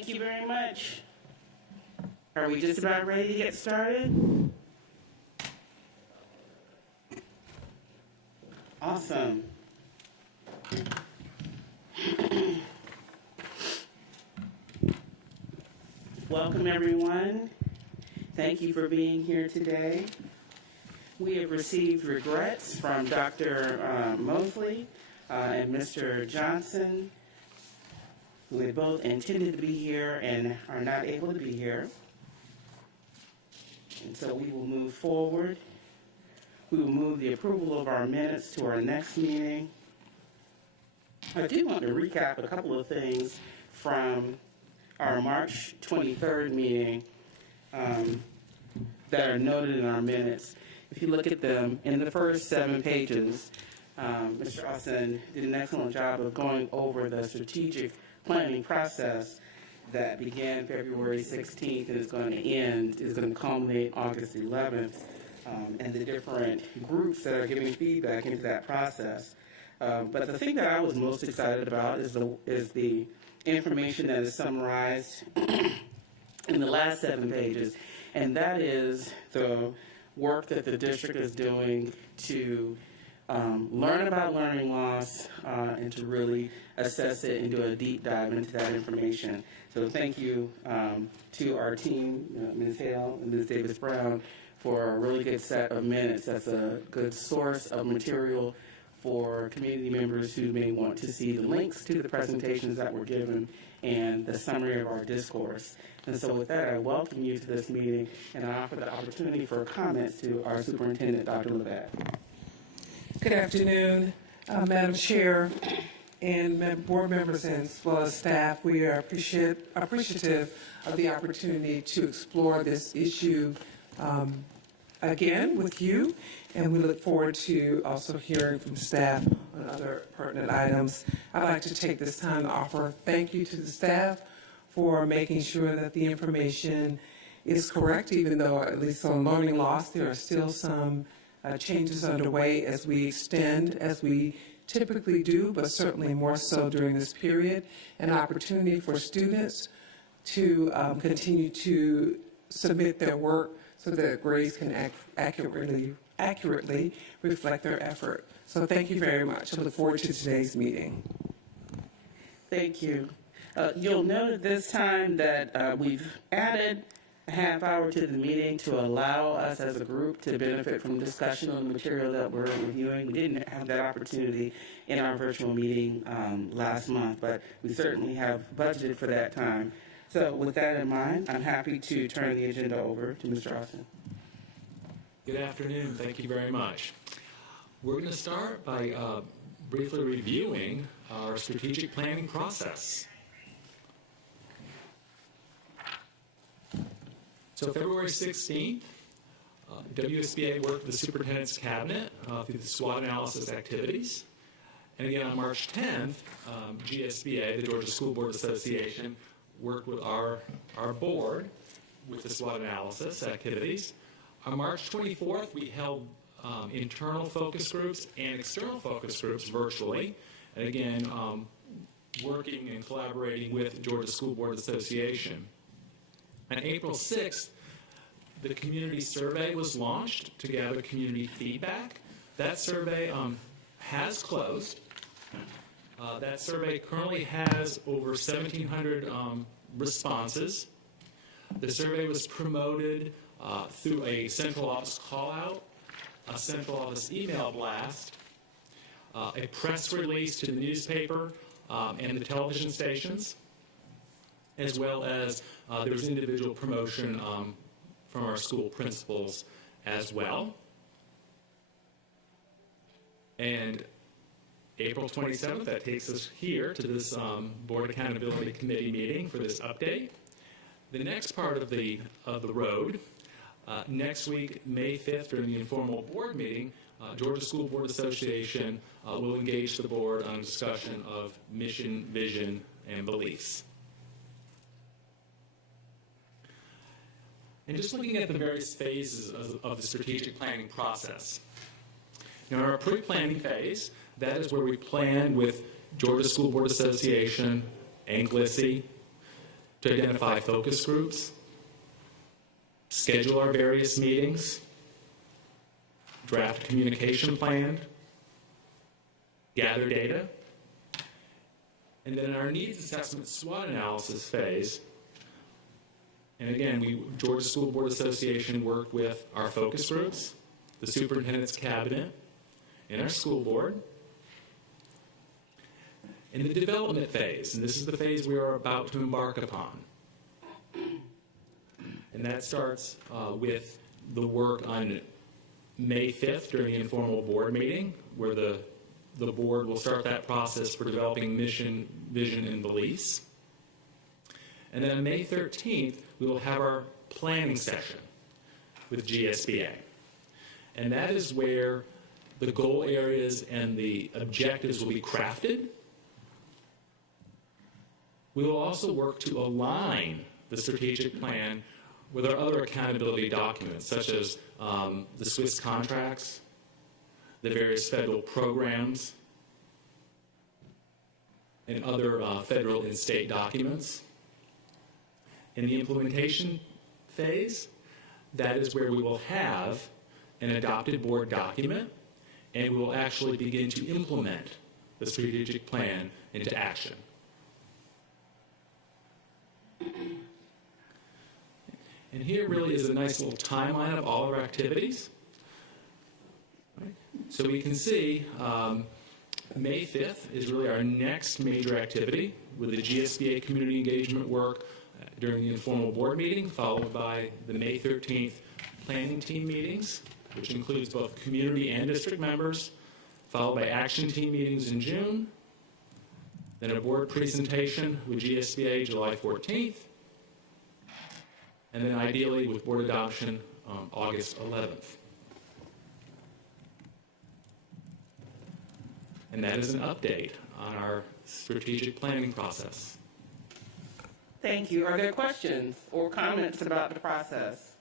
Thank you very much. Are we just about ready to get started? Awesome. Welcome, everyone. Thank you for being here today. We have received regrets from Dr. Mosley and Mr. Johnson, who had both intended to be here and are not able to be here. And so we will move forward. We will move the approval of our minutes to our next meeting. I do want to recap a couple of things from our March 23rd meeting that are noted in our minutes. If you look at them, in the first 7 pages, Mr. Austin did an excellent job of going over the strategic planning process that began February 16th and is going to culminate August 11th, and the different groups that are giving feedback into that process. But the thing that I was most excited about is the information that is summarized in the last 7 pages, and that is the work that the district is doing to learn about learning loss and to really assess it and do a deep dive into that information. So thank you to our team, Ms. Hale and Ms. Davis-Brown, for a really good set of minutes. That's a good source of material for community members who may want to see the links to the presentations that were given and the summary of our discourse. And so with that, I welcome you to this meeting and I offer the opportunity for comments to our superintendent, Dr. Levatt. Good afternoon, Madam Chair and board members as well as staff. We are appreciative of the opportunity to explore this issue again with you, and we look forward to also hearing from staff on other pertinent items. I'd like to take this time to offer thank you to the staff for making sure that the information is correct, even though at least on learning loss there are still some changes underway as we extend, as we typically do, but certainly more so during this period, an opportunity for students to continue to submit their work so that grades can accurately reflect their effort. So thank you very much. I look forward to today's meeting. Thank you. You'll note at this time that we've added a half hour to the meeting to allow us as a group to benefit from discussion on the material that we're reviewing. We didn't have that opportunity in our virtual meeting last month, but we certainly have budgeted for that time. So with that in mind, I'm happy to turn the agenda over to Mr. Austin. Good afternoon. Thank you very much. We're going to start by briefly reviewing our strategic planning process. So February 16th, WSBA worked with the Superintendent's Cabinet through the SWOT analysis activities. And again, on March 10th, GSBA, the Georgia School Board Association, worked with our board with the SWOT analysis activities. On March 24th, we held internal focus groups and external focus groups virtually. And again, working and collaborating with the Georgia School Board Association. On April 6th, the community survey was launched to gather community feedback. That survey has closed. That survey currently has over 1,700 responses. The survey was promoted through a central office call-out, a central office email blast, a press release to the newspaper and the television stations, as well as there was individual promotion from our school principals as well. And April 27th, that takes us here to this Board Accountability Committee meeting for this update. The next part of the road, next week, May 5th, during the informal board meeting, Georgia School Board Association will engage the board on a discussion of mission, vision, and beliefs. And just looking at the various phases of the strategic planning process. In our pre-planning phase, that is where we plan with Georgia School Board Association and GLSI to identify focus groups, schedule our various meetings, draft a communication plan, gather data, and then in our needs assessment SWOT analysis phase, and again, Georgia School Board Association worked with our focus groups, the superintendent's cabinet, and our school board. In the development phase, and this is the phase we are about to embark upon, and that starts with the work on May 5th during the informal board meeting, where the board will start that process for developing mission, vision, and beliefs. And then on May 13th, we will have our planning session with GSBA. And that is where the goal areas and the objectives will be crafted. We will also work to align the strategic plan with our other accountability documents, such as the Swiss contracts, the various federal programs, and other federal and state documents. In the implementation phase, that is where we will have an adopted board document, and we will actually begin to implement the strategic plan into action. And here really is a nice little timeline of all our activities. Right? So we can see May 5th is really our next major activity with the GSBA community engagement work during the informal board meeting, followed by the May 13th planning team meetings, which includes both community and district members, followed by action team meetings in June, then a board presentation with GSBA July 14th, and then ideally with board adoption August 11th. And that is an update on our strategic planning process. Thank you. Are there questions or comments about the process?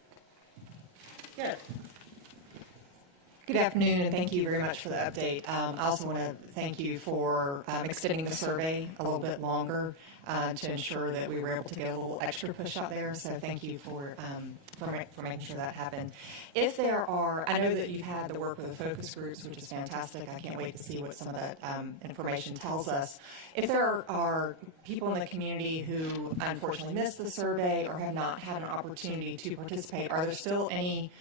Yes. Good afternoon, and thank you very much for the update. I also want to thank you for extending the survey a little bit longer to ensure that we were able to get a little extra push out there. So thank you for making sure that happened. If there are, I know that you've had the work with the focus groups, which is fantastic. I can't wait to see what some of that information tells us. If there are people in the community who unfortunately missed the survey or have not had an opportunity to participate, are there still any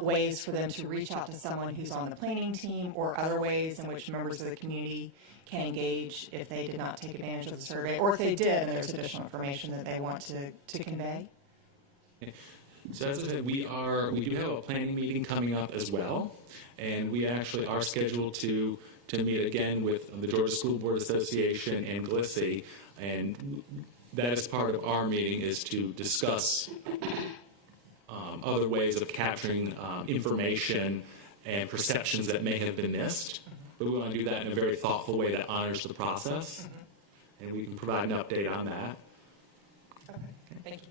ways for them to reach out to someone who's on the planning team, or other ways in which members of the community can engage if they did not take advantage of the survey, or if they did and there's additional information that they want to convey? Okay. So as I said, we do have a planning meeting coming up as well, and we actually are scheduled to meet again with the Georgia School Board Association and GLSSI, and that is part of our meeting, is to discuss other ways of capturing information and perceptions that may have been missed. But we want to do that in a very thoughtful way that honors the process, and we can provide an update on that. Okay, thank you.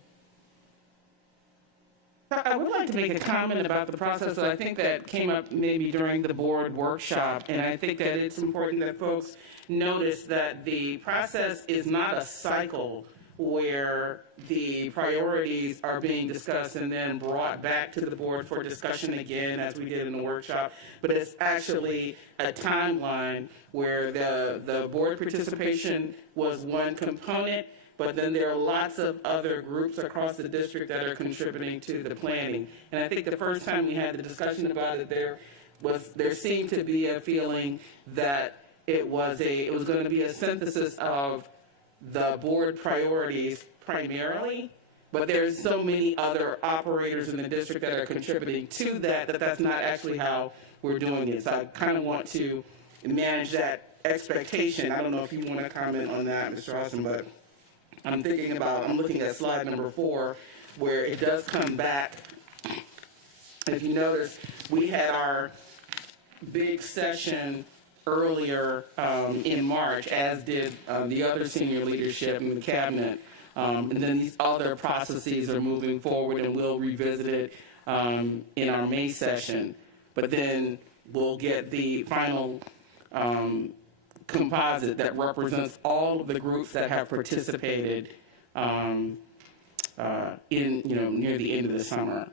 I would like to make a comment about the process that I think that came up maybe during the board workshop, and I think that it's important that folks notice that the process is not a cycle where the priorities are being discussed and then brought back to the board for discussion again, as we did in the workshop, but it's actually a timeline where the board participation was one component, but then there are lots of other groups across the district that are contributing to the planning. And I think the first time we had the discussion about it, there seemed to be a feeling that it was going to be a synthesis of the board priorities primarily, but there's so many other operators in the district that are contributing to that that's not actually how we're doing it. So I kind of want to manage that expectation. I don't know if you want to comment on that, Mr. Austin, but I'm looking at slide number 4, where it does come back. If you notice, we had our big session earlier in March, as did the other senior leadership in the cabinet. And then these other processes are moving forward, and we'll revisit it in our May session. But then we'll get the final composite that represents all of the groups that have participated near the end of the summer.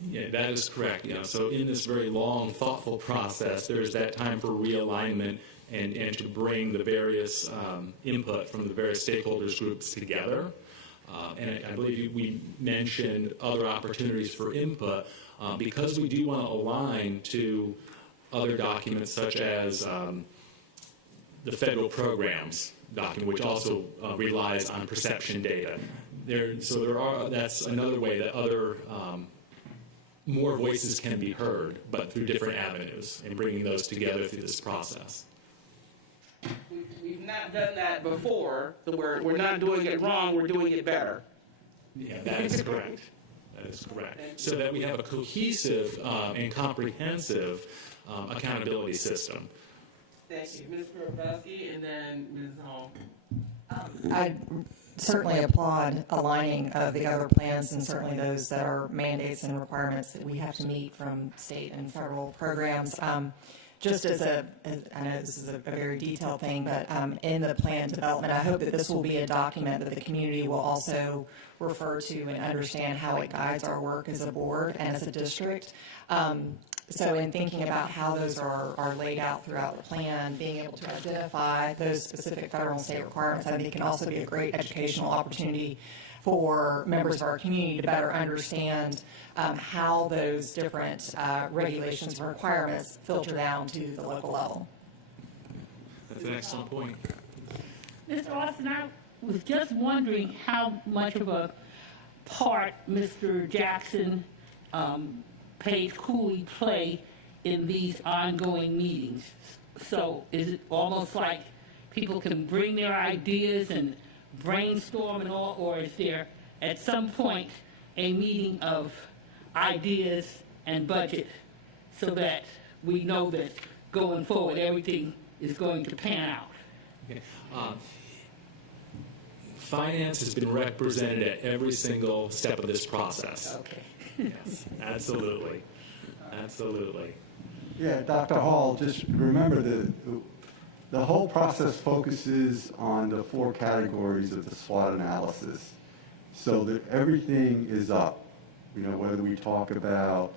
Yeah, that is correct. So in this very long, thoughtful process, there's that time for realignment and to bring the various input from the various stakeholders groups together. And I believe we mentioned other opportunities for input because we do want to align to other documents such as the federal programs document, which also relies on perception data. That's another way that other more voices can be heard, but through different avenues, and bringing those together through this process. We've not done that before, so we're not doing it wrong, we're doing it better. Yeah, that is correct. That is correct. So that we have a cohesive and comprehensive accountability system. Thank you. Ms. Grabowski, and then Ms. Hall. I certainly applaud aligning of the other plans and certainly those that are mandates and requirements that we have to meet from state and federal programs. Just as I know this is a very detailed thing, but in the plan development, I hope that this will be a document that the community will also refer to and understand how it guides our work as a board and as a district. So in thinking about how those are laid out throughout the plan, being able to identify those specific federal and state requirements, I think it can also be a great educational opportunity for members of our community to better understand how those different regulations and requirements filter down to the local level. That's an excellent point. Mr. Austin, I was just wondering how much of a part Mr. Jackson, Page Cooley play in these ongoing meetings. So is it almost like people can bring their ideas and brainstorm and all, or is there at some point a meeting of ideas and budget so that we know that going forward everything is going to pan out? Okay. Finance has been represented at every single step of this process. Okay. Yes, absolutely. Absolutely. Yeah, Dr. Hall, just remember the whole process focuses on the 4 categories of the SWOT analysis, so that everything is up. Whether we talk about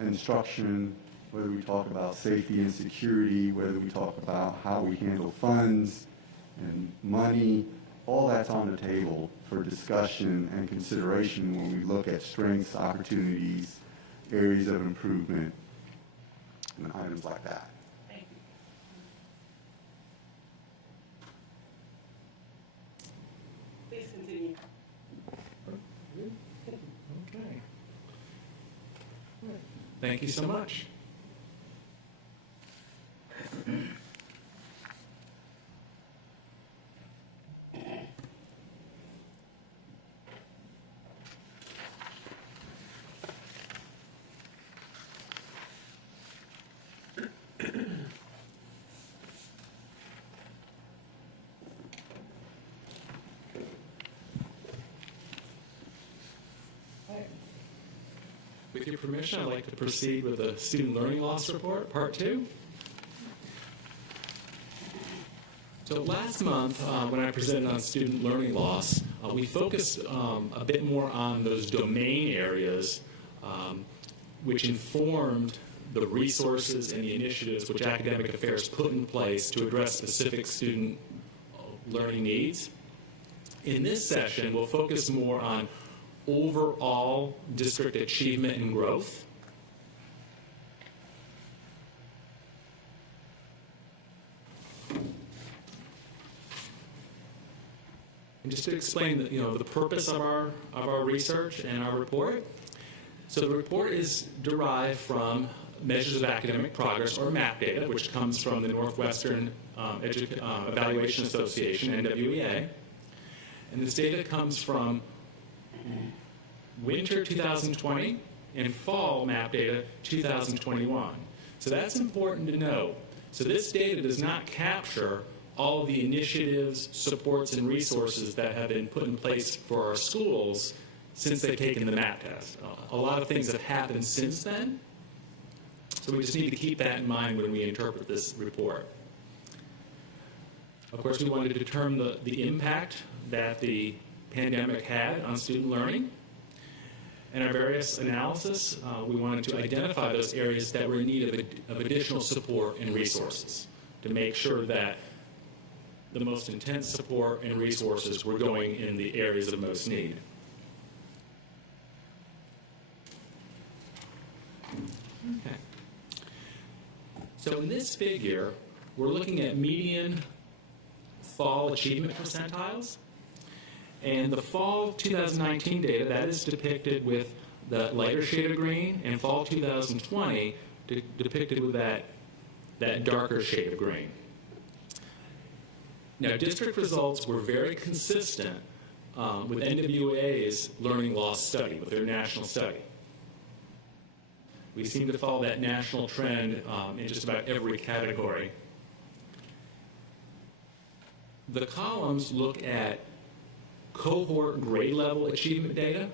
instruction, whether we talk about safety and security, whether we talk about how we handle funds and money, all that's on the table for discussion and consideration when we look at strengths, opportunities, areas of improvement, and items like that. Thank you. Please continue. Okay. Thank you so much. With your permission, I'd like to proceed with the Student Learning Loss Report, Part 2. So last month, when I presented on student learning loss, we focused a bit more on those domain areas which informed the resources and the initiatives which Academic Affairs put in place to address specific student learning needs. In this session, we'll focus more on overall district achievement and growth. And just to explain the purpose of our research and our report. So the report is derived from measures of academic progress, or MAP data, which comes from the Northwestern Evaluation Association, NWEA. And this data comes from winter 2020 and fall MAP data 2021. So that's important to know. So this data does not capture all of the initiatives, supports, and resources that have been put in place for our schools since they've taken the MAP test. A lot of things have happened since then, so we just need to keep that in mind when we interpret this report. Of course, we wanted to determine the impact that the pandemic had on student learning. In our various analysis, we wanted to identify those areas that were in need of additional support and resources to make sure that the most intense support and resources were going in the areas of most need. Okay. So in this figure, we're looking at median fall achievement percentiles. And the fall 2019 data, that is depicted with the lighter shade of green, and fall 2020 depicted with that darker shade of green. Now, district results were very consistent with NWA's learning loss study, with their national study. We seem to follow that national trend in just about every category. The columns look at cohort grade level achievement data.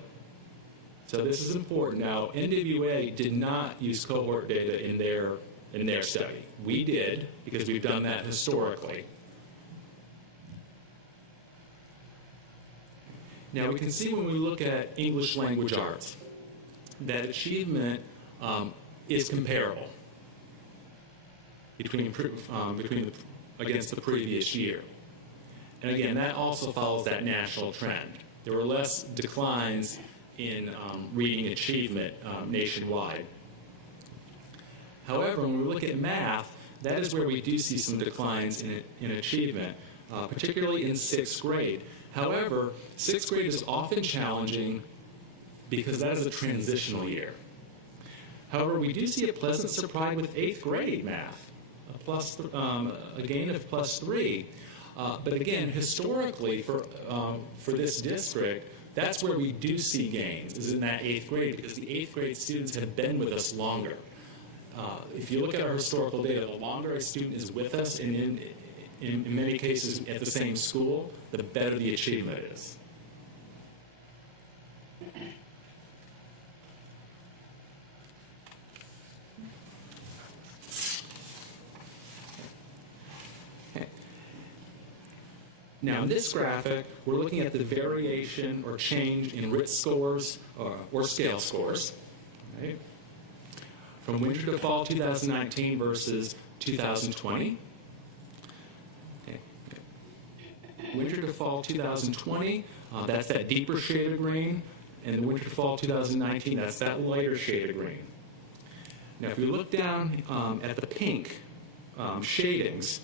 So this is important. Now, NWA did not use cohort data in their study. We did, because we've done that historically. Now, we can see when we look at English language arts that achievement is comparable against the previous year. And again, that also follows that national trend. There were less declines in reading achievement nationwide. However, when we look at math, that is where we do see some declines in achievement, particularly in 6th grade. However, 6th grade is often challenging because that is a transitional year. However, we do see a pleasant surprise with 8th grade math, a gain of +3. But again, historically, for this district, that's where we do see gains, is in that 8th grade, because the 8th grade students have been with us longer. If you look at our historical data, the longer a student is with us, and in many cases at the same school, the better the achievement is. Now, in this graphic, we're looking at the variation or change in RIT scores or scale scores, right? From winter to fall 2019 versus 2020. Okay. Winter to fall 2020, that's that deeper shade of green, and the winter to fall 2019, that's that lighter shade of green. Now, if we look down at the pink shadings,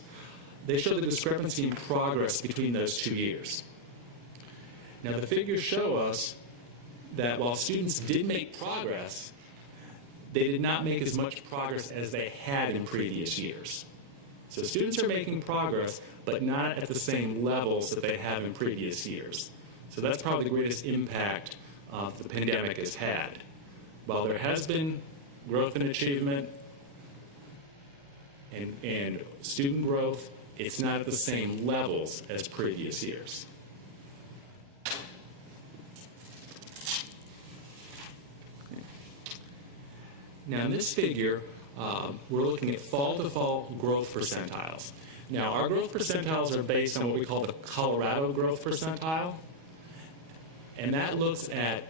they show the discrepancy in progress between those 2 years. Now, the figures show us that while students did make progress, they did not make as much progress as they had in previous years. So students are making progress, but not at the same levels that they have in previous years. So that's probably the greatest impact the pandemic has had. While there has been growth in achievement and student growth, it's not at the same levels as previous years. Now, in this figure, we're looking at fall-to-fall growth percentiles. Now, our growth percentiles are based on what we call the Colorado growth percentile, and that looks at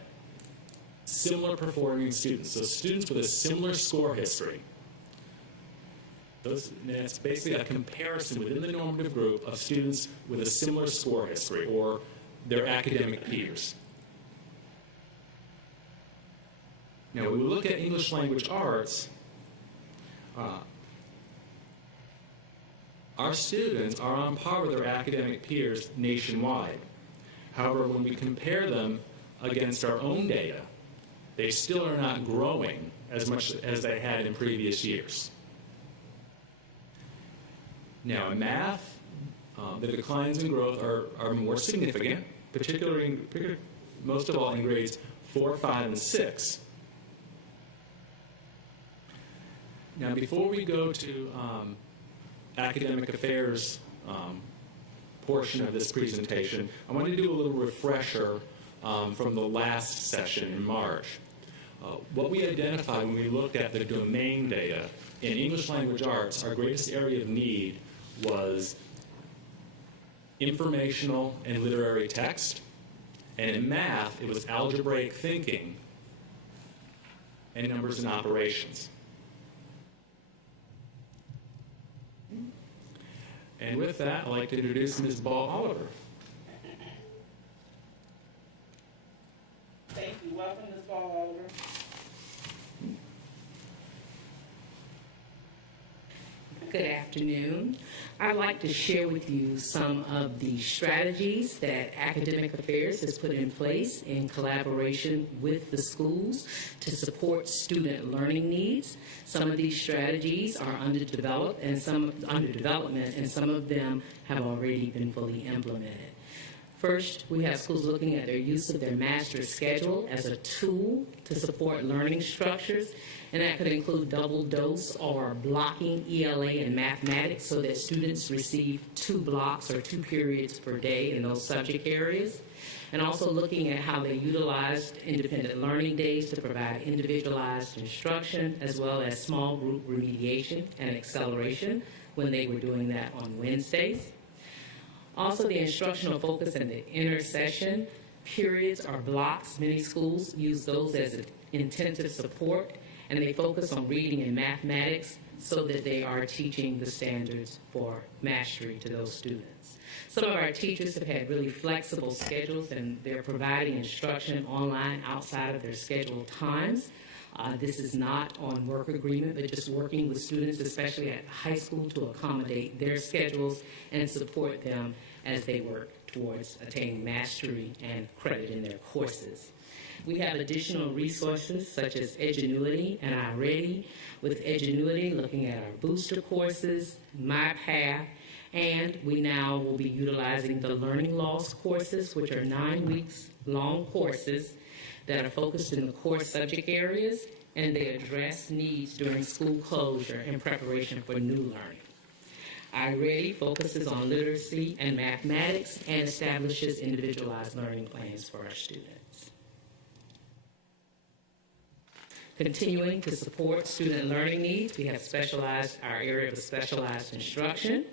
similar performing students, so students with a similar score history. It's basically a comparison within the normative group of students with a similar score history or their academic peers. Now, when we look at English language arts, our students are on par with their academic peers nationwide. However, when we compare them against our own data, they still are not growing as much as they had in previous years. Now, in math, the declines in growth are more significant, particularly most of all in grades 4, 5, and 6. Now, before we go to academic affairs portion of this presentation, I want to do a little refresher from the last session in March. What we identified when we looked at the domain data in English language arts, our greatest area of need was informational and literary text. And in math, it was algebraic thinking and numbers and operations. And with that, I'd like to introduce Ms. Ball Oliver. Thank you. Welcome, Ms. Ball Oliver. Good afternoon. I'd like to share with you some of the strategies that Academic Affairs has put in place in collaboration with the schools to support student learning needs. Some of these strategies are under development, and some of them have already been fully implemented. First, we have schools looking at their use of their master schedule as a tool to support learning structures, and that could include double dose or blocking ELA and mathematics so that students receive 2 blocks or 2 periods per day in those subject areas, and also looking at how they utilized independent learning days to provide individualized instruction as well as small group remediation and acceleration when they were doing that on Wednesdays. Also, the instructional focus and the intercession periods or blocks, many schools use those as intensive support, and they focus on reading and mathematics so that they are teaching the standards for mastery to those students. Some of our teachers have had really flexible schedules, and they're providing instruction online outside of their scheduled times. This is not on work agreement, but just working with students, especially at high school, to accommodate their schedules and support them as they work towards attaining mastery and credit in their courses. We have additional resources such as Edgenuity and iReady. With Edgenuity, looking at our booster courses, MyPath, and we now will be utilizing the Learning Loss courses, which are 9 weeks long courses that are focused in the core subject areas, and they address needs during school closure in preparation for new learning. iReady focuses on literacy and mathematics and establishes individualized learning plans for our students. Continuing to support student learning needs, we have our area of specialized instruction.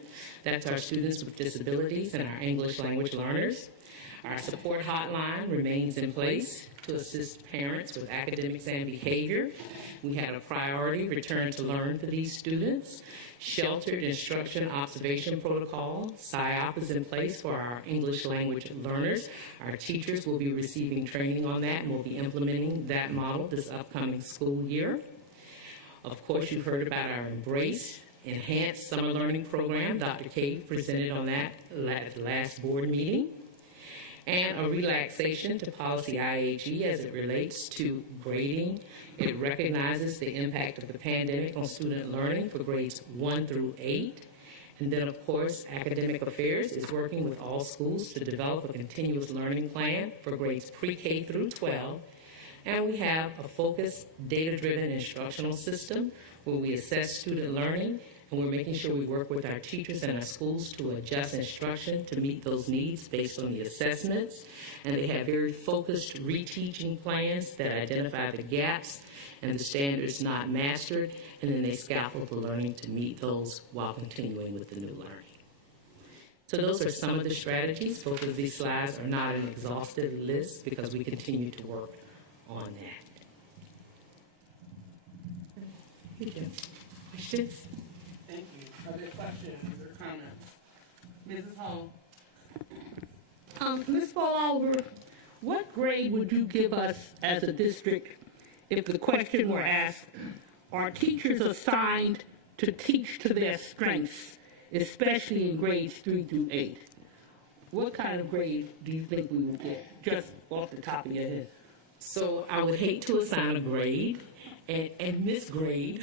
That's our students with disabilities and our English language learners. Our support hotline remains in place to assist parents with academics and behavior. We had a priority return to learn for these students. Sheltered instruction observation protocol, SIOP, is in place for our English language learners. Our teachers will be receiving training on that, and we'll be implementing that model this upcoming school year. Of course, you've heard about our Embrace Enhanced Summer Learning Program. Dr. Cave presented on that at the last board meeting. And a relaxation to policy IAG as it relates to grading. It recognizes the impact of the pandemic on student learning for grades 1 through 8. And then, of course, Academic Affairs is working with all schools to develop a continuous learning plan for grades pre-K through 12. And we have a focused, data-driven instructional system where we assess student learning, and we're making sure we work with our teachers and our schools to adjust instruction to meet those needs based on the assessments. And they have very focused reteaching plans that identify the gaps and the standards not mastered, and then they scaffold the learning to meet those while continuing with the new learning. So those are some of the strategies. Both of these slides are not an exhaustive list because we continue to work on that. Questions? Thank you. Are there questions or comments? Mrs. Hall? Ms. Ball Oliver, what grade would you give us as a district if the question were asked, are teachers assigned to teach to their strengths, especially in grades 3 through 8? What kind of grade do you think we will get, just off the top of your head? So I would hate to assign a grade and misgrade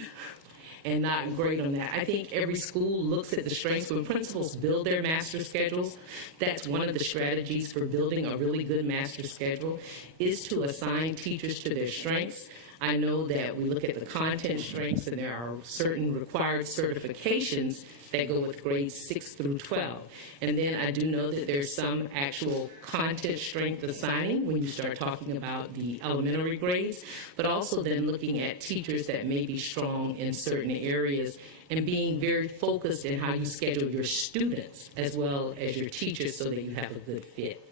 and not grade on that. I think every school looks at the strengths. When principals build their master schedules, that's one of the strategies for building a really good master schedule is to assign teachers to their strengths. I know that we look at the content strengths, and there are certain required certifications that go with grades 6 through 12. And then I do know that there's some actual content strength assigning when you start talking about the elementary grades, but also then looking at teachers that may be strong in certain areas and being very focused in how you schedule your students as well as your teachers so that you have a good fit.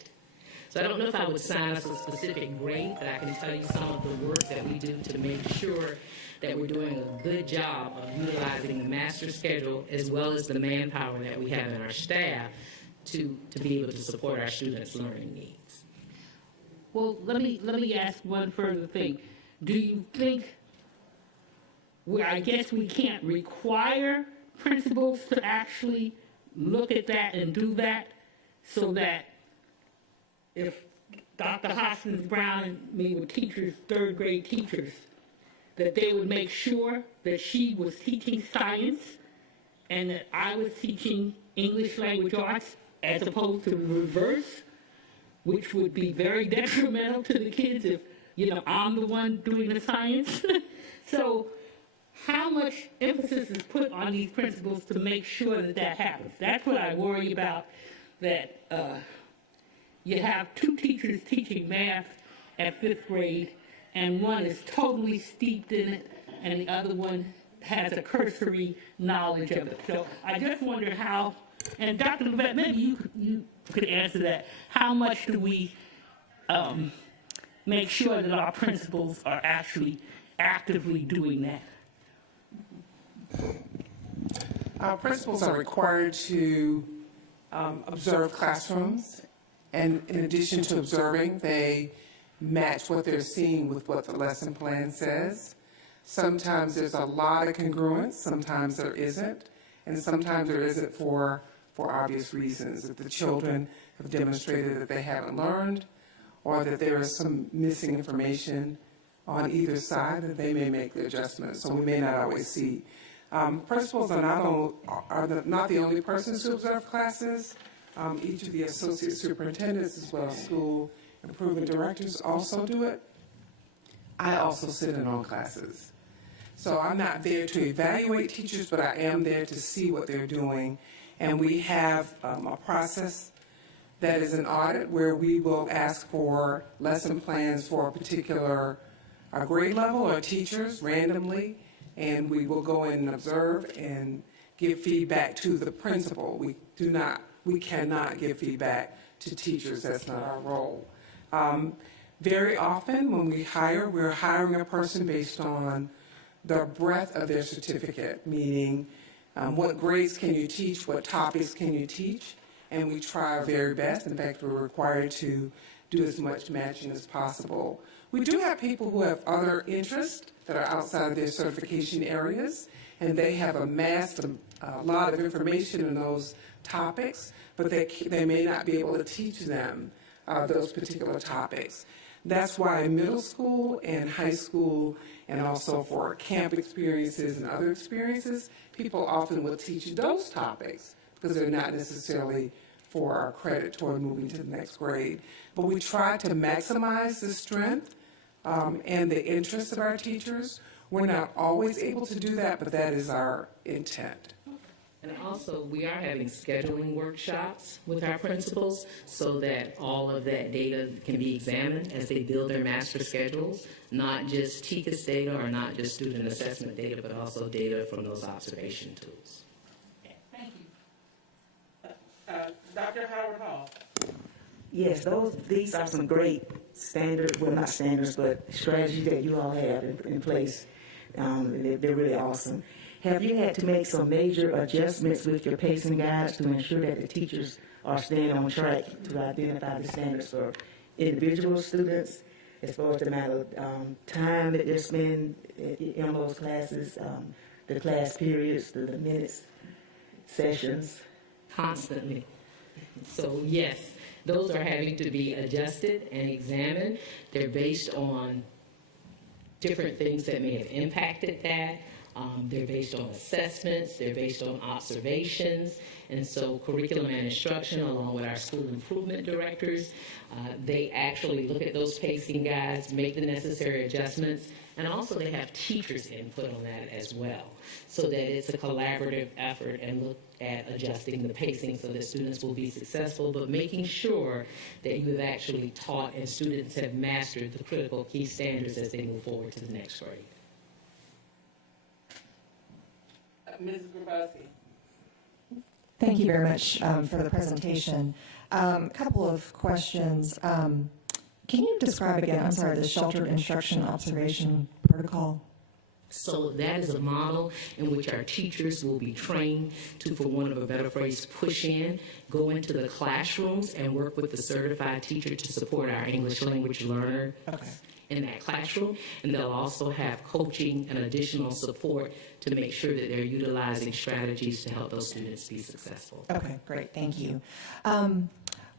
So I don't know if I would assign us a specific grade, but I can tell you some of the work that we do to make sure that we're doing a good job of utilizing the master schedule as well as the manpower that we have in our staff to be able to support our students' learning needs. Well, let me ask one further thing. Do you think, where I guess we can't require principals to actually look at that and do that, so that if Dr. Hoskins Brown and me were teachers, third grade teachers, that they would make sure that she was teaching science and that I was teaching English language arts as opposed to reverse, which would be very detrimental to the kids if, I'm the one doing the science. So how much emphasis is put on these principals to make sure that that happens? That's what I worry about, that you have two teachers teaching math at 5th grade, and one is totally steeped in it, and the other one has a cursory knowledge of it. So I just wonder how, and Dr. Levette, maybe you could answer that, how much do we make sure that our principals are actually actively doing that? Our principals are required to observe classrooms, and in addition to observing, they match what they're seeing with what the lesson plan says. Sometimes there's a lot of congruence, sometimes there isn't, and sometimes there isn't for obvious reasons, that the children have demonstrated that they haven't learned, or that there is some missing information on either side, that they may make the adjustments, so we may not always see. Principals are not the only persons who observe classes. Each of the associate superintendents, as well as school improvement directors, also do it. I also sit in on classes. So I'm not there to evaluate teachers, but I am there to see what they're doing. And we have a process that is an audit where we will ask for lesson plans for a particular grade level or teachers randomly, and we will go in and observe and give feedback to the principal. We cannot give feedback to teachers. That's not our role. Very often when we hire, we're hiring a person based on the breadth of their certificate, meaning what grades can you teach, what topics can you teach, and we try our very best. In fact, we're required to do as much matching as possible. We do have people who have other interests that are outside of their certification areas, and they have amassed a lot of information in those topics, but they may not be able to teach them those particular topics. That's why in middle school and high school, and also for camp experiences and other experiences, people often will teach those topics because they're not necessarily for our credit toward moving to the next grade. But we try to maximize the strength and the interests of our teachers. We're not always able to do that, but that is our intent. And also, we are having scheduling workshops with our principals so that all of that data can be examined as they build their master schedules, not just TCAS data or not just student assessment data, but also data from those observation tools. Thank you. Dr. Howard Hall. Yes, these are some great standard, well, not standards, but strategies that you all have in place. They're really awesome. Have you had to make some major adjustments with your pacing guides to ensure that the teachers are staying on track to identify the standards for individual students, as far as the amount of time that they're spending in those classes, the class periods, the minutes, sessions? Constantly. So yes, those are having to be adjusted and examined. They're based on different things that may have impacted that. They're based on assessments, they're based on observations, and so curriculum and instruction, along with our school improvement directors, they actually look at those pacing guides, make the necessary adjustments, And also they have teachers' input on that as well, so that it's a collaborative effort and look at adjusting the pacing so that students will be successful, but making sure that you have actually taught and students have mastered the critical key standards as they move forward to the next grade. Ms. Grabowski. Thank you very much for the presentation. A couple of questions. Can you describe again, I'm sorry, the sheltered instruction observation protocol? So that is a model in which our teachers will be trained to, for want of a better phrase, push in, go into the classrooms and work with the certified teacher to support our English language learner in that classroom. And they'll also have coaching and additional support to make sure that they're utilizing strategies to help those students be successful. Okay, great, thank you.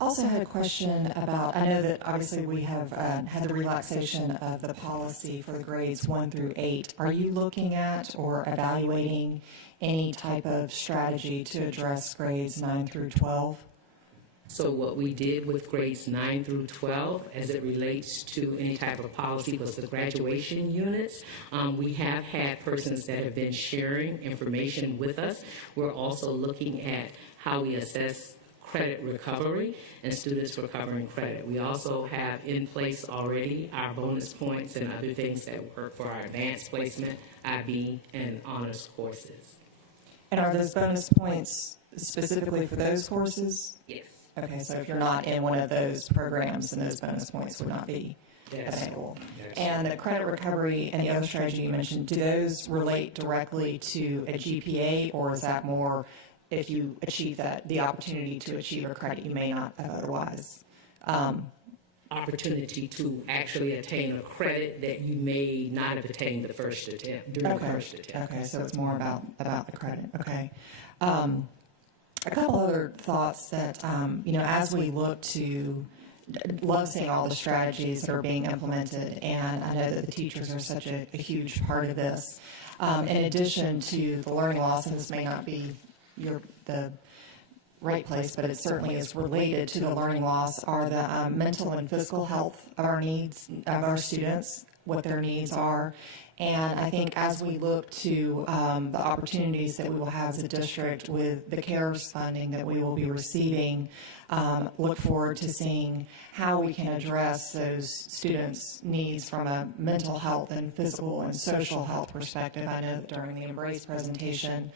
Also had a question about, I know that obviously we have had the relaxation of the policy for the grades 1 through 8. Are you looking at or evaluating any type of strategy to address grades 9 through 12? So what we did with grades 9 through 12 as it relates to any type of policy was the graduation units. We have had persons that have been sharing information with us. We're also looking at how we assess credit recovery and students recovering credit. We also have in place already our bonus points and other things that work for our advanced placement, IB, and honors courses. And are those bonus points specifically for those courses? Yes. Okay, so if you're not in one of those programs, then those bonus points would not be available. And the credit recovery and the other strategy you mentioned, do those relate directly to a GPA, or is that more if you achieve that, the opportunity to achieve a credit you may not otherwise? Opportunity to actually attain a credit that you may not have attained the first attempt, during the first attempt. Okay, so it's more about the credit, okay. A couple other thoughts that, as we look to, love seeing all the strategies that are being implemented, and I know that the teachers are such a huge part of this. In addition to the learning loss, and this may not be the right place, but it certainly is related to the learning loss, are the mental and physical health of our students, what their needs are. And I think as we look to the opportunities that we will have as a district with the CARES funding that we will be receiving, look forward to seeing how we can address those students' needs from a mental health and physical and social health perspective. I know that during the Embrace presentation,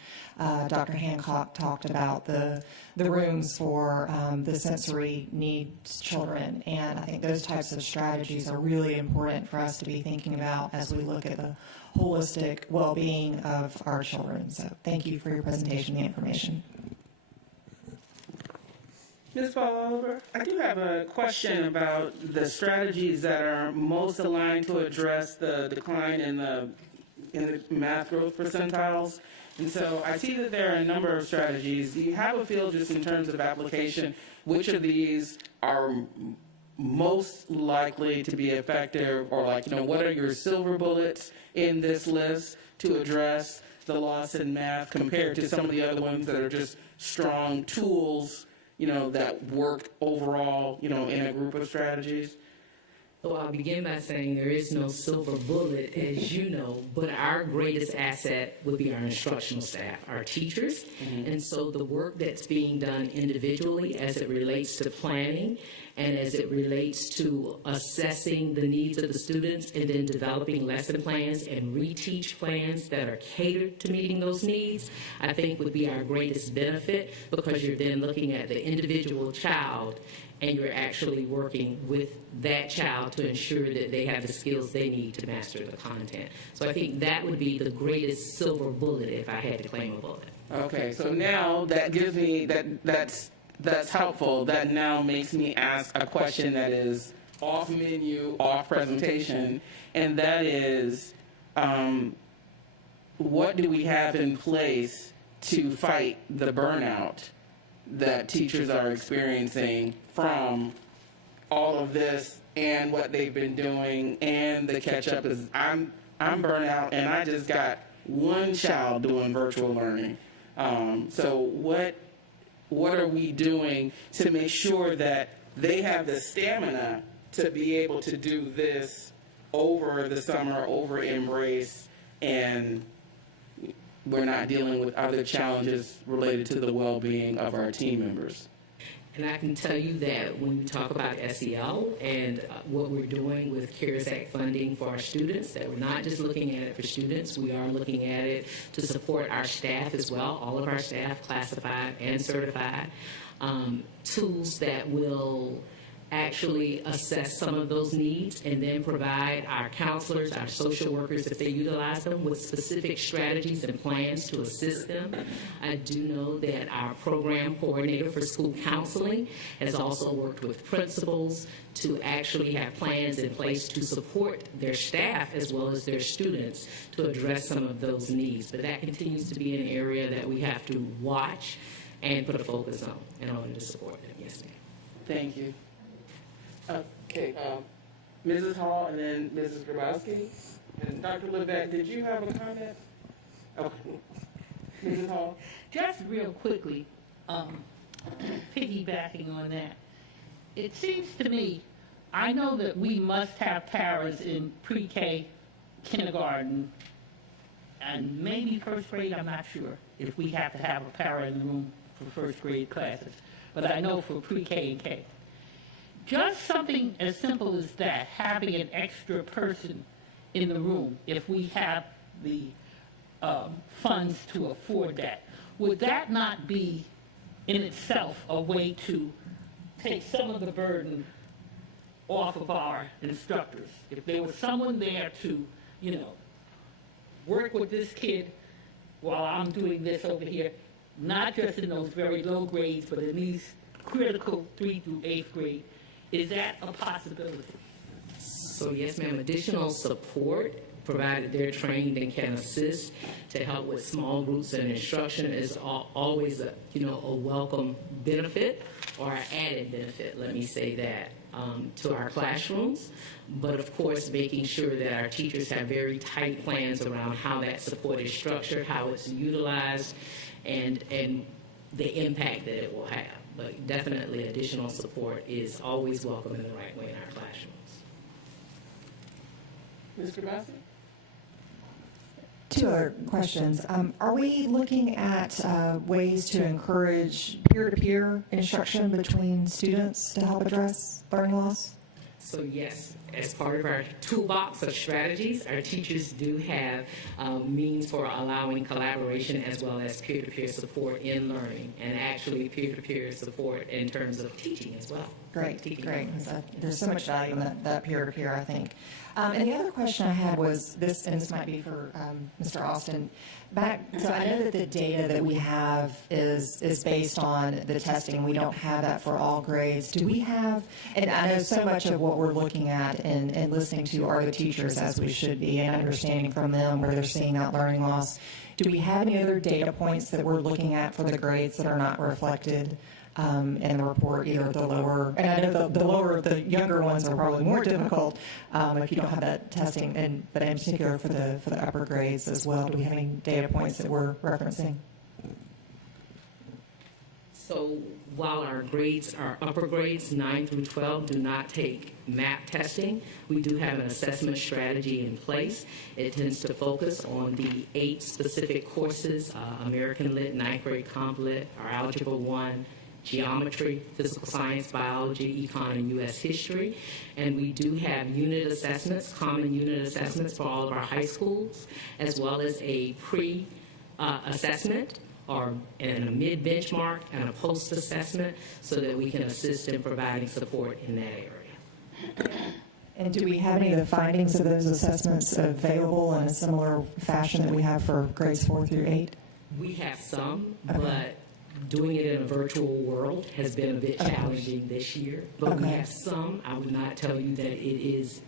Dr. Hancock talked about the rooms for the sensory needs children, and I think those types of strategies are really important for us to be thinking about as we look at the holistic well-being of our children. So thank you for your presentation and the information. Ms. Paul, I do have a question about the strategies that are most aligned to address the decline in the math growth percentiles. And so I see that there are a number of strategies. Do you have a feel just in terms of application, which of these are most likely to be effective, or what are your silver bullets in this list to address the loss in math compared to some of the other ones that are just strong tools, that work overall, in a group of strategies? So I'll begin by saying there is no silver bullet, as you know, but our greatest asset would be our instructional staff, our teachers. And so the work that's being done individually as it relates to planning and as it relates to assessing the needs of the students and then developing lesson plans and reteach plans that are catered to meeting those needs, I think would be our greatest benefit, because you're then looking at the individual child and you're actually working with that child to ensure that they have the skills they need to master the content. So I think that would be the greatest silver bullet if I had to claim a bullet. Okay, so now that gives me, that's helpful. That now makes me ask a question that is off menu, off presentation, and that is, what do we have in place to fight the burnout that teachers are experiencing from all of this and what they've been doing and the catch up? Is I'm burnt out and I just got one child doing virtual learning. So what are we doing to make sure that they have the stamina to be able to do this over the summer, over Embrace, and we're not dealing with other challenges related to the well-being of our team members. And I can tell you that when we talk about SEL and what we're doing with CARES Act funding for our students, that we're not just looking at it for students, we are looking at it to support our staff as well, all of our staff, classified and certified, tools that will actually assess some of those needs and then provide our counselors, our social workers, if they utilize them, with specific strategies and plans to assist them. I do know that our program coordinator for school counseling has also worked with principals to actually have plans in place to support their staff as well as their students to address some of those needs. But that continues to be an area that we have to watch and put a focus on in order to support them. Yes, ma'am. Thank you. Okay, Mrs. Hall and then Mrs. Grabowski. And Dr. Levesque, did you have a comment? Okay. Mrs. Hall? Just real quickly, piggybacking on that, it seems to me, I know that we must have paras in pre-K, kindergarten, and maybe first grade, I'm not sure if we have to have a para in the room for first grade classes, but I know for pre-K and K. Just something as simple as that, having an extra person in the room, if we have the funds to afford that, would that not be in itself a way to take some of the burden off of our instructors? If there was someone there to, work with this kid while I'm doing this over here, not just in those very low grades, but in these critical 3 through 8th grade, is that a possibility? So yes, ma'am, additional support, provided they're trained and can assist to help with small groups and instruction, is always a welcome benefit, or an added benefit, let me say that, to our classrooms. But of course, making sure that our teachers have very tight plans around how that support is structured, how it's utilized, and the impact that it will have. But definitely additional support is always welcome in the right way in our classrooms. Ms. Grabowski? 2 other questions. Are we looking at ways to encourage peer-to-peer instruction between students to help address learning loss? So yes, as part of our toolbox of strategies, our teachers do have means for allowing collaboration as well as peer-to-peer support in learning, and actually peer-to-peer support in terms of teaching as well. Great. There's so much value in that peer-to-peer, I think. And the other question I had was this, and this might be for Mr. Austin. So I know that the data that we have is based on the testing. We don't have that for all grades. Do we have, and I know so much of what we're looking at and listening to are the teachers, as we should be, and understanding from them where they're seeing that learning loss. Do we have any other data points that we're looking at for the grades that are not reflected in the report, either the lower, and I know the younger ones are probably more difficult if you don't have that testing, but in particular for the upper grades as well. Do we have any data points that we're referencing? So while our grades, our upper grades, 9 through 12, do not take MAP testing, we do have an assessment strategy in place. It tends to focus on the 8 specific courses, American Lit, 9th grade Comp Lit, our Algebra 1, geometry, physical science, biology, econ, and U.S. history. And we do have unit assessments, common unit assessments for all of our high schools, as well as a pre-assessment and a mid-benchmark and a post-assessment, so that we can assist in providing support in that area. And do we have any of the findings of those assessments available in a similar fashion that we have for grades 4 through 8? We have some, but doing it in a virtual world has been a bit challenging this year. But we have some. I would not tell you that it is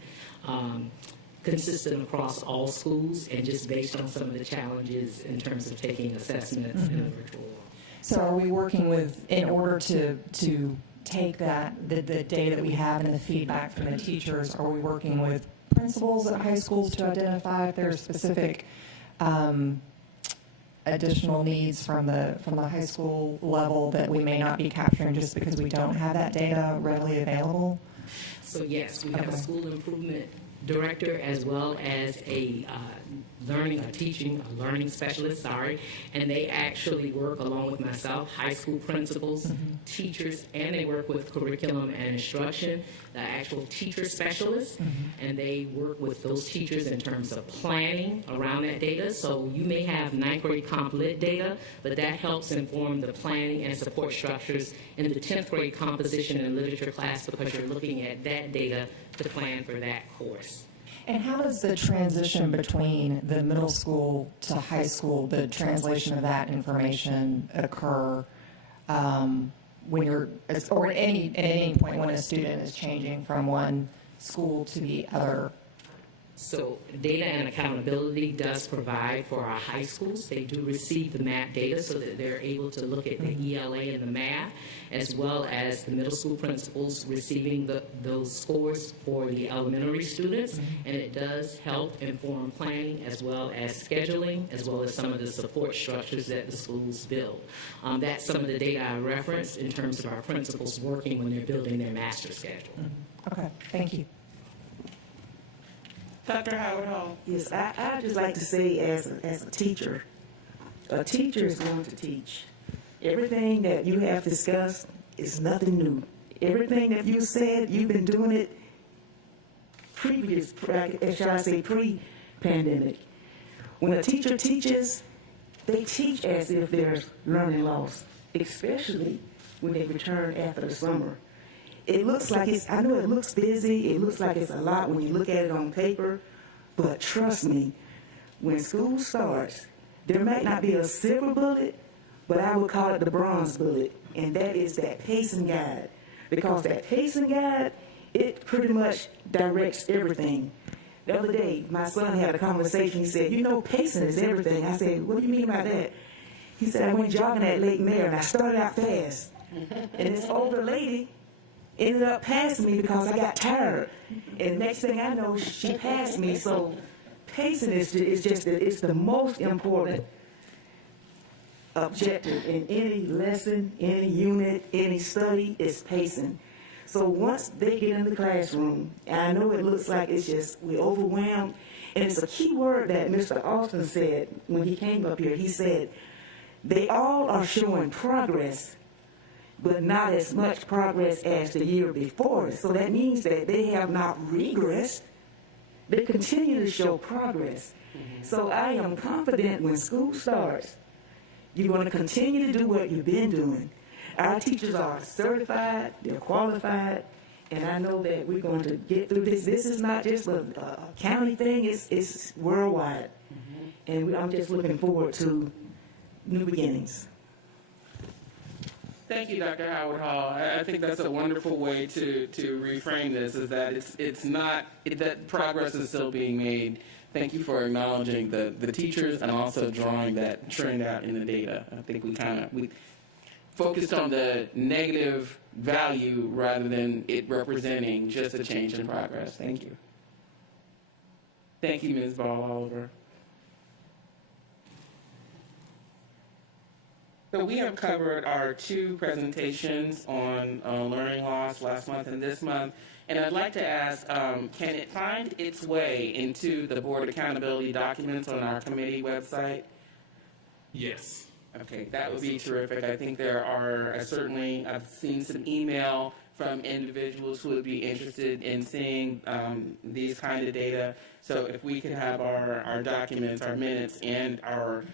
consistent across all schools, and just based on some of the challenges in terms of taking assessments in a virtual world. So are we working with, in order to take that, the data that we have and the feedback from the teachers, are we working with principals at high schools to identify if there's specific additional needs from the high school level that we may not be capturing just because we don't have that data readily available? So yes, we have a school improvement director as well as a learning specialist, and they actually work along with myself, high school principals, teachers, and they work with curriculum and instruction, the actual teacher specialists, and they work with those teachers in terms of planning around that data. So you may have ninth grade comp lit data, but that helps inform the planning and support structures in the 10th grade composition and literature class because you're looking at that data to plan for that course. And how does the transition between the middle school to high school, the translation of that information occur when you're, or at any point when a student is changing from one school to the other? So data and accountability does provide for our high schools. They do receive the math data so that they're able to look at the ELA and the math, as well as the middle school principals receiving those scores for the elementary students. And it does help inform planning as well as scheduling, as well as some of the support structures that the schools build. That's some of the data I referenced in terms of our principals working when they're building their master schedule. Okay, thank you. Dr. Howard Hall. Yes, I just like to say as a teacher is going to teach. Everything that you have discussed is nothing new. Everything that you said, you've been doing it pre-pandemic. When a teacher teaches, they teach as if there's learning loss, especially when they return after the summer. It looks like I know it looks busy, it looks like it's a lot when you look at it on paper, but trust me, when school starts, there might not be a silver bullet, but I would call it the bronze bullet, and that is that pacing guide. Because that pacing guide, it pretty much directs everything. The other day, my son had a conversation, he said, pacing is everything. I said, what do you mean by that? He said, I went jogging at Lake Mare, and I started out fast. And this older lady ended up passing me because I got tired. And next thing I know, she passed me. So pacing is just it's the most important objective in any lesson, any unit, any study is pacing. So once they get in the classroom, and I know it looks like we're overwhelmed, and it's a key word that Mr. Austin said when he came up here. He said, they all are showing progress, but not as much progress as the year before. So that means that they have not regressed. They continue to show progress. So I am confident when school starts, you're going to continue to do what you've been doing. Our teachers are certified, they're qualified, and I know that we're going to get through this. This is not just a county thing, it's worldwide. And I'm just looking forward to new beginnings. Thank you, Dr. Howard Hall. I think that's a wonderful way to reframe this, is that it's not, that progress is still being made. Thank you for acknowledging the teachers and also drawing that trend out in the data. I think we focused on the negative value rather than it representing just a change in progress. Thank you. Thank you, Ms. Ball-Oliver. So we have covered our 2 presentations on learning loss last month and this month, and I'd like to ask, can it find its way into the board accountability documents on our committee website? Yes. Okay, that would be terrific. I think there are, I've seen some email from individuals who would be interested in seeing these kind of data. So if we could have our documents, our minutes, and our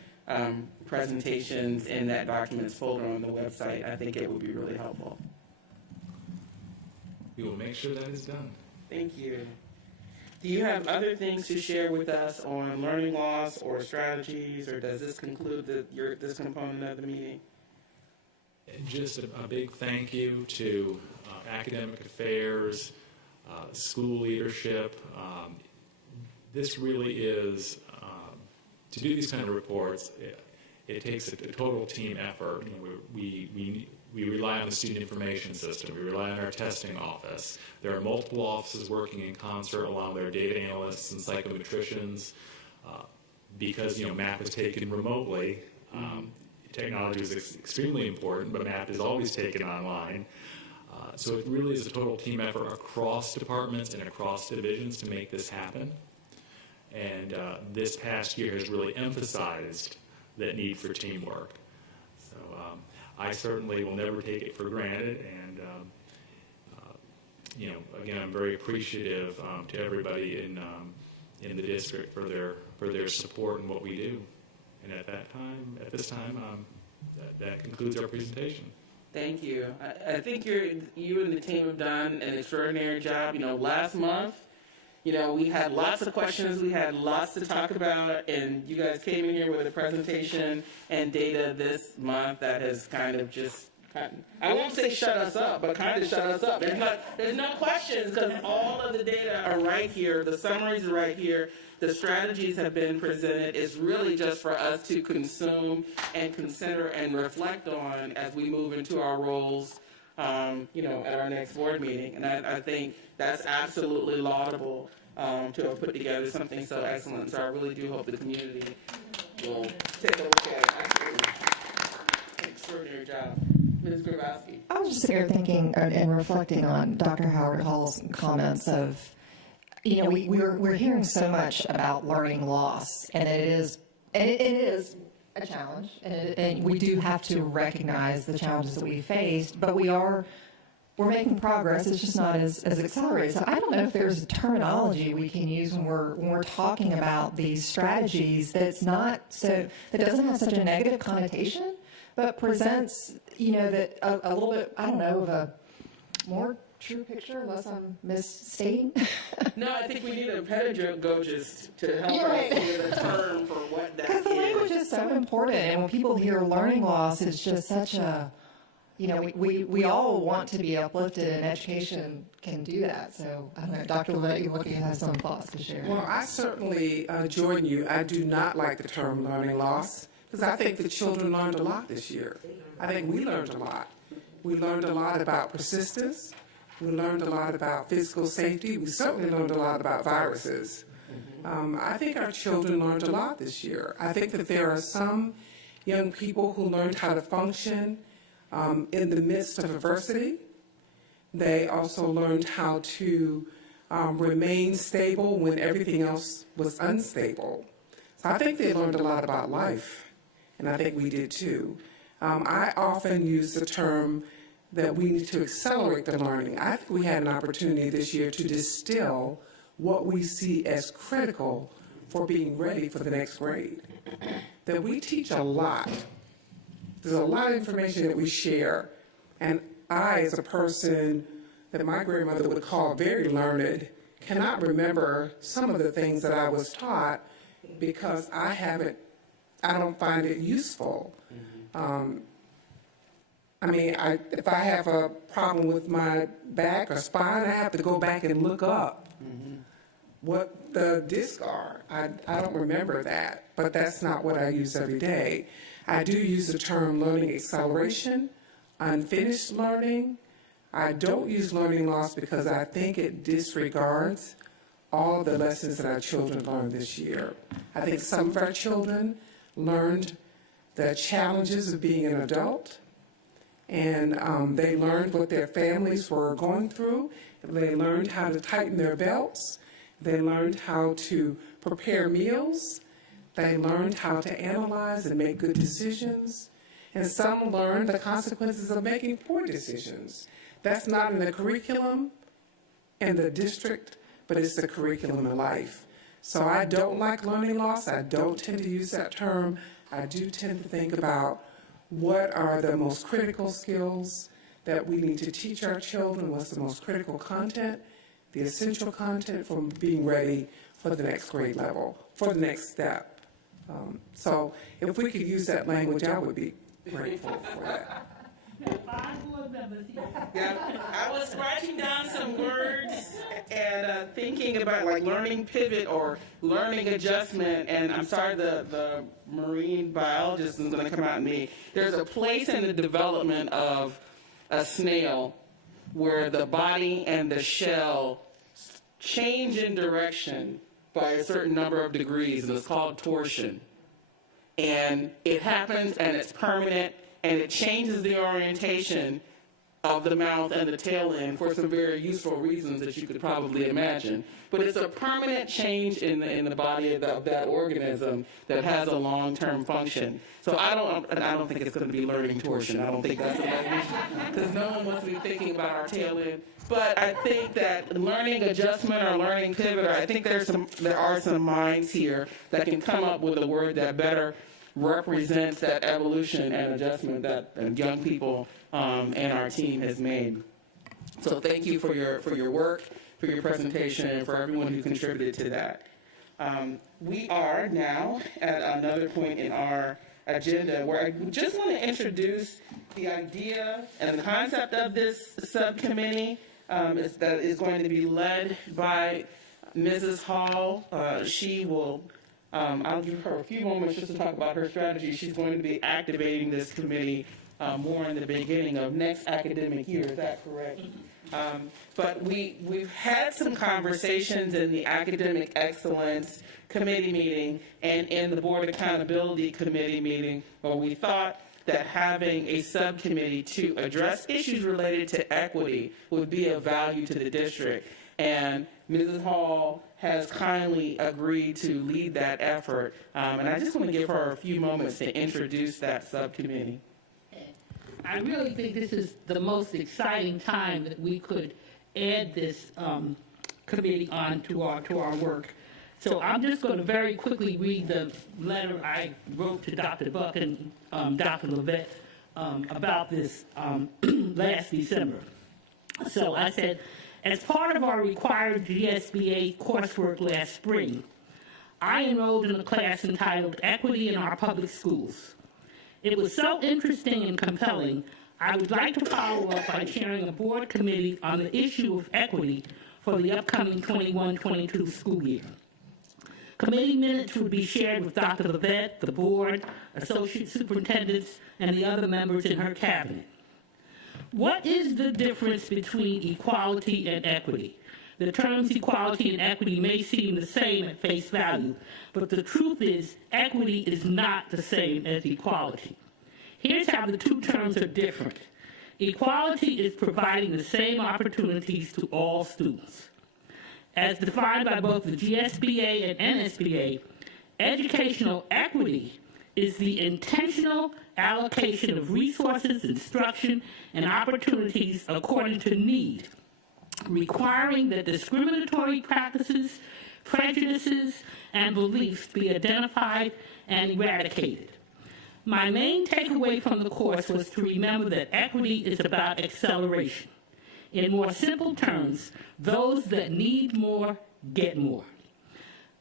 presentations in that documents folder on the website, I think it would be really helpful. We will make sure that is done. Thank you. Do you have other things to share with us on learning loss or strategies, or does this conclude this component of the meeting? Just a big thank you to academic affairs, school leadership. This really is, to do these kind of reports, it takes a total team effort. We rely on the student information system. We rely on our testing office. There are multiple offices working in concert along with our data analysts and psychometricians. Because MAP is taken remotely, technology is extremely important, but MAP is always taken online. So it really is a total team effort across departments and across divisions to make this happen. And this past year has really emphasized that need for teamwork. So I certainly will never take it for granted. And, you know, again, I'm very appreciative to everybody in the district for their support in what we do. And at this time, that concludes our presentation. Thank you. I think you and the team have done an extraordinary job. You know, last month, you know, we had lots of questions, we had lots to talk about, and you guys came in here with a presentation and data this month that has kind of just, I won't say shut us up, but kind of shut us up. There's no questions because all of the data are right here, the summaries are right here, the strategies have been presented. It's really just for us to consume and consider and reflect on as we move into our roles, you know, at our next board meeting. And I think that's absolutely laudable to have put together something so excellent. So I really do hope the community will take a look at it. Absolutely. Extraordinary job. Ms. Grabowski. I was just here thinking and reflecting on Dr. Howard Hall's comments of, you know, we're hearing so much about learning loss, and it is a challenge, and we do have to recognize the challenges that we faced, but we're making progress. It's just not as accelerated. So I don't know if there's a terminology we can use when we're talking about these strategies that doesn't have such a negative connotation, but presents, you know, that a little bit, I don't know, of a more true picture, unless I'm misstating. No, I think we need a pedagogist to help us with a term for what that is. Because the language is so important, and when people hear learning loss, it's just such a, you know, we all want to be uplifted, and education can do that. So, I don't know, Dr. Levette, you looking have some thoughts to share. Well, I certainly join you. I do not like the term learning loss because I think the children learned a lot this year. I think we learned a lot. We learned a lot about persistence. We learned a lot about physical safety. We certainly learned a lot about viruses. I think our children learned a lot this year. I think that there are some young people who learned how to function in the midst of adversity. They also learned how to remain stable when everything else was unstable. So I think they learned a lot about life, and I think we did too. I often use the term that we need to accelerate the learning. I think we had an opportunity this year to distill what we see as critical for being ready for the next grade. That we teach a lot. There's a lot of information that we share. And I, as a person that my grandmother would call very learned, cannot remember some of the things that I was taught because I don't find it useful. I mean, if I have a problem with my back or spine, I have to go back and look up what the discs are. I don't remember that, but that's not what I use every day. I do use the term learning acceleration, unfinished learning. I don't use learning loss because I think it disregards all of the lessons that our children learned this year. I think some of our children learned the challenges of being an adult, and they learned what their families were going through. They learned how to tighten their belts. They learned how to prepare meals. They learned how to analyze and make good decisions. And some learned the consequences of making poor decisions. That's not in the curriculum in the district, but it's the curriculum in life. So I don't like learning loss. I don't tend to use that term. I do tend to think about what are the most critical skills that we need to teach our children, what's the most critical content, the essential content for being ready for the next grade level, for the next step. So if we could use that language, I would be grateful for that. Yeah, I was writing down some words and thinking about like learning pivot or learning adjustment, and I'm sorry, the marine biologist is going to come out in me. There's a place in the development of a snail where the body and the shell change in direction by a certain number of degrees, and it's called torsion. And it happens, and it's permanent, and it changes the orientation of the mouth and the tail end for some very useful reasons that you could probably imagine. But it's a permanent change in the body of that organism that has a long-term function. So I don't think it's going to be learning torsion. I don't think that's the language, because no one wants to be thinking about our tail end. But I think that learning adjustment or learning pivot, or I think there are some minds here that can come up with a word that better represents that evolution and adjustment that young people and our team has made. So thank you for your work, for your presentation, and for everyone who contributed to that. We are now at another point in our agenda where I just want to introduce the idea and the concept of this subcommittee that is going to be led by Mrs. Hall. She will I'll give her a few moments just to talk about her strategy. She's going to be activating this committee more in the beginning of next academic year. Is that correct? But we've had some conversations in the Academic Excellence Committee meeting and in the Board Accountability Committee meeting where we thought that having a subcommittee to address issues related to equity would be of value to the district. And Mrs. Hall has kindly agreed to lead that effort. And I just want to give her a few moments to introduce that subcommittee. I really think this is the most exciting time that we could add this committee on to our work. So I'm just going to very quickly read the letter I wrote to Dr. Buck and Dr. Levette about this last December. So I said, as part of our required GSBA coursework last spring, I enrolled in a class entitled Equity in Our Public Schools. It was so interesting and compelling, I would like to follow up by chairing a board committee on the issue of equity for the upcoming 21-22 school year. Committee minutes would be shared with Dr. Levette, the board, associate superintendents, and the other members in her cabinet. What is the difference between equality and equity? The terms equality and equity may seem the same at face value, but the truth is equity is not the same as equality. Here's how the two terms are different. Equality is providing the same opportunities to all students. As defined by both the GSBA and NSBA, educational equity is the intentional allocation of resources, instruction, and opportunities according to need, requiring that discriminatory practices, prejudices, and beliefs be identified and eradicated. My main takeaway from the course was to remember that equity is about acceleration. In more simple terms, those that need more get more.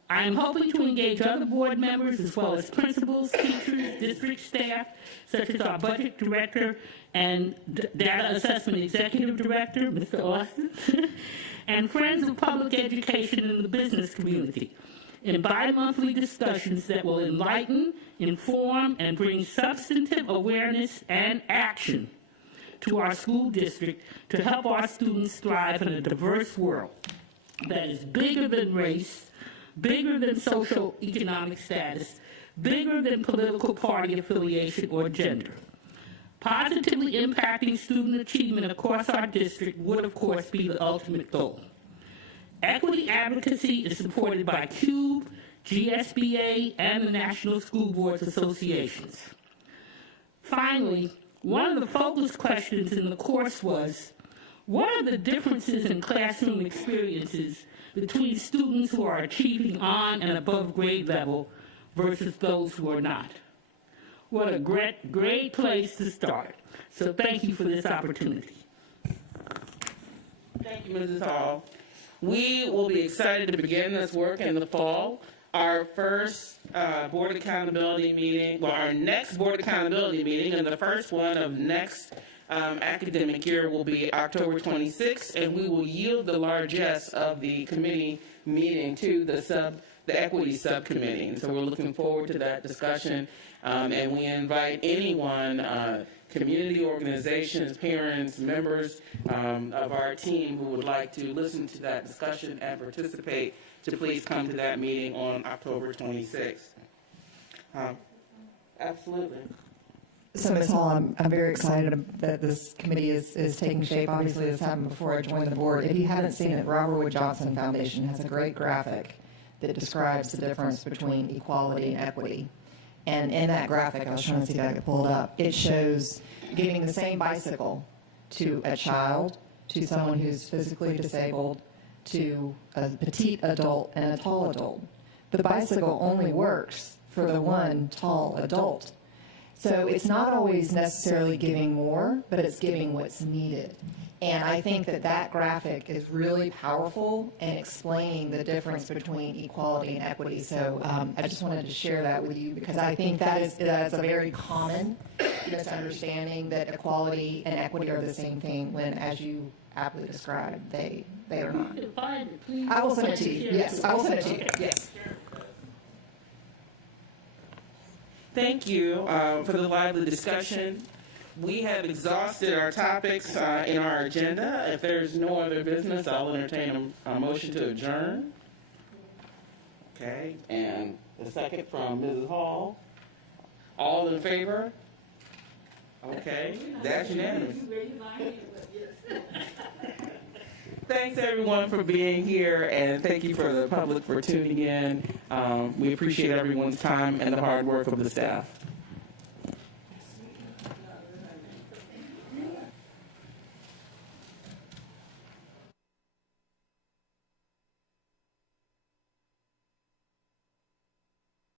I am hoping to engage other board members as well as principals, teachers, district staff, such as our budget director and data assessment executive director, Mr. Austin, and friends of public education in the business community in bi-monthly discussions that will enlighten, inform, and bring substantive awareness and action to our school district to help our students thrive in a diverse world that is bigger than race, bigger than social economic status, bigger than political party affiliation or gender. Positively impacting student achievement across our district would, of course, be the ultimate goal. Equity advocacy is supported by CUBE, GSBA, and the National School Boards Associations. Finally, one of the focus questions in the course was, what are the differences in classroom experiences between students who are achieving on and above grade level versus those who are not? What a great place to start. So thank you for this opportunity. Thank you, Mrs. Hall. We will be excited to begin this work in the fall. Our first board accountability meeting, well, our next board accountability meeting and the first one of next academic year will be October 26th, and we will yield the largesse of the committee meeting to the equity subcommittee. And so we're looking forward to that discussion, and we invite anyone, community organizations, parents, members of our team who would like to listen to that discussion and participate to please come to that meeting on October 26th. Absolutely. So, Ms. Hall, I'm very excited that this committee is taking shape. Obviously, this happened before I joined the board. If you haven't seen it, Robert Wood Johnson Foundation has a great graphic that describes the difference between equality and equity. And in that graphic, I was trying to see if I could pull it up, it shows giving the same bicycle to a child, to someone who's physically disabled, to a petite adult and a tall adult. The bicycle only works for the one tall adult. So it's not always necessarily giving more, but it's giving what's needed. And I think that graphic is really powerful in explaining the difference between equality and equity. So I just wanted to share that with you because I think that's a very common misunderstanding that equality and equity are the same thing when, as you aptly described, they are not. I will send it to you. Yes, I will send it to you. Yes. Thank you for the lively discussion. We have exhausted our topics in our agenda. If there's no other business, I'll entertain a motion to adjourn. Okay, and a second from Mrs. Hall. All in favor? Okay, that's unanimous. Thanks everyone for being here, and thank you for the public for tuning in. We appreciate everyone's time and the hard work of the staff.